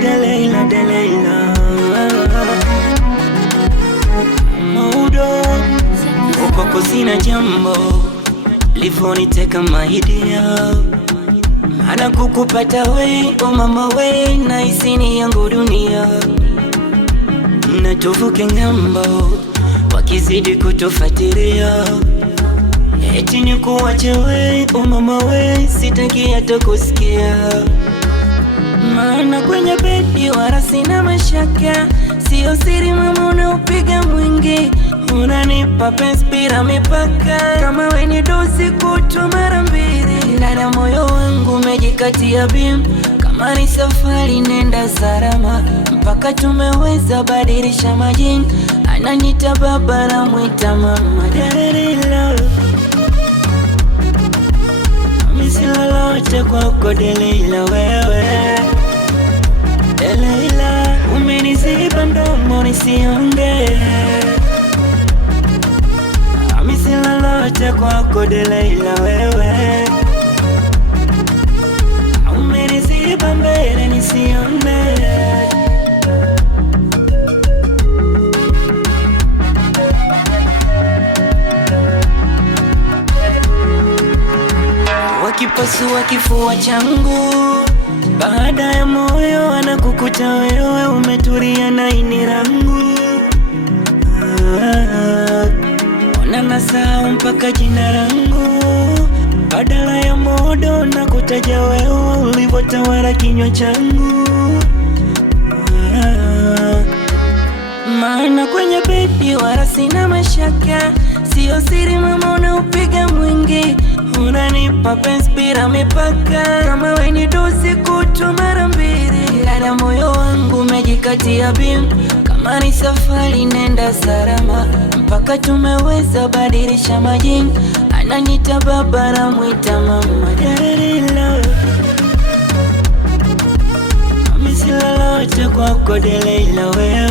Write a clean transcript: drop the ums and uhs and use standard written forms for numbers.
Deleila, Deleila. Maudo ukoko sina jambo livoniteka mahidia, ana kukupata we o mama we na isini yangu dunia, na tuvuke ngambo wakizidi kutufatiria, eti ni kuwache we o mama we sitaki hata kusikia, maana kwenye bedi wala sina mashaka, sio siri mama unaupiga mwingi, unanipa penzi bila mipaka, kama we ni dozi kutwa mara mbili, ndani moyo wangu umejikatia bim, kama ni safari nenda salama, mpaka tumeweza badilisha majini, ananita baba na mwita mama. Deleila, mimi si lolote kwako Deleila wewe. Deleila, umeniziba mdomo nisiongee, mimi si lolote kwako Deleila wewe, umeniziba mbele nisiongee. Wakipasua kifua changu, baada ya moyo anakukuta wewe umetulia na ini langu, ona nasahau mpaka jina langu, badala ya modo na kutaja wewe ulivotawala kinywa changu, maana kwenye bedi wala sina mashaka, sio siri mama unaupiga mwingi, unanipa penzi bila mipaka, kama we ni dozi kutwa mara mbili, ndani moyo wangu umejikatia bim, kama ni safari nenda salama, mpaka tumeweza badilisha majini, ananita baba na mwita mama. Deleila, mimi si lolote kwako Deleila wewe.